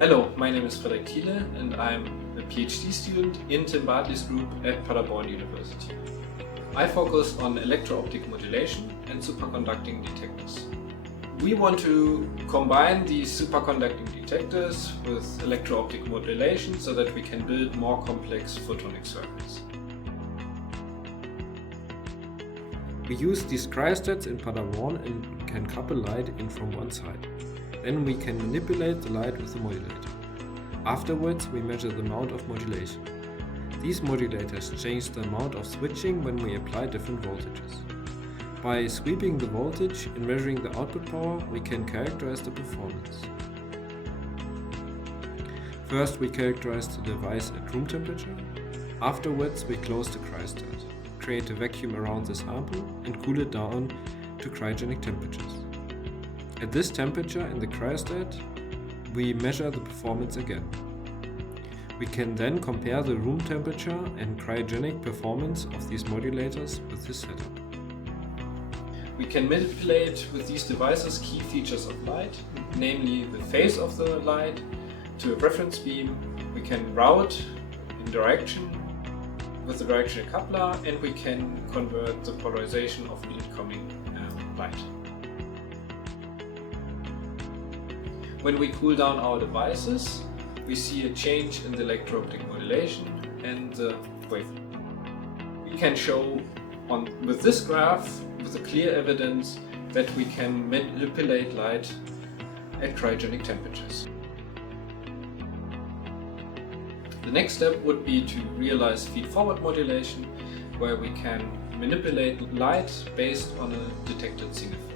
Hello, my name is Frederik Thiele and I'm a PhD student in Tim Bartley's group at Paderborn University. I focus on electro-optic modulation and superconducting detectors. We want to combine these superconducting detectors with electro-optic modulation so that we can build more complex photonic circuits. We use these cryostats in Paderborn and can couple light in from one side. Then we can manipulate the light with the modulator. Afterwards, we measure the amount of modulation. These modulators change the amount of switching when we apply different voltages. By sweeping the voltage and measuring the output power, we can characterize the performance. First, we characterize the device at room temperature. Afterwards, we close the cryostat, create a vacuum around the sample, and cool it down to cryogenic temperatures. At this temperature in the cryostat, we measure the performance again. We can then compare the room temperature and cryogenic performance of these modulators with this setup. We can manipulate with these devices key features of light, namely the phase of the light to a reference beam. We can route in direction with the directional coupler, and we can convert the polarization of incoming light. When we cool down our devices, we see a change in the electro-optic modulation and the wavelength. We can show with this graph with a clear evidence that we can manipulate light at cryogenic temperatures. The next step would be to realize feed-forward modulation, where we can manipulate light based on a detected single photon.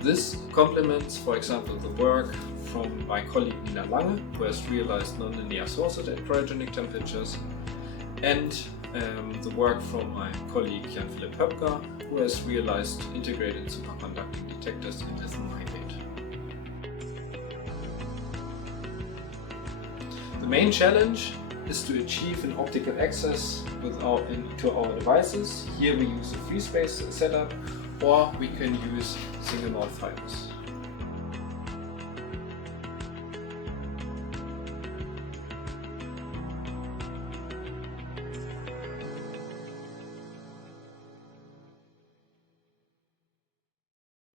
This complements, for example, the work from my colleague Nina Lange, who has realized nonlinear sources at cryogenic temperatures, and the work from my colleague Jan-Philipp Höpker, who has realized integrated superconducting detectors in lithium niobate. The main challenge is to achieve an optical access to our devices. Here we use a free space setup, or we can use single mode fibers.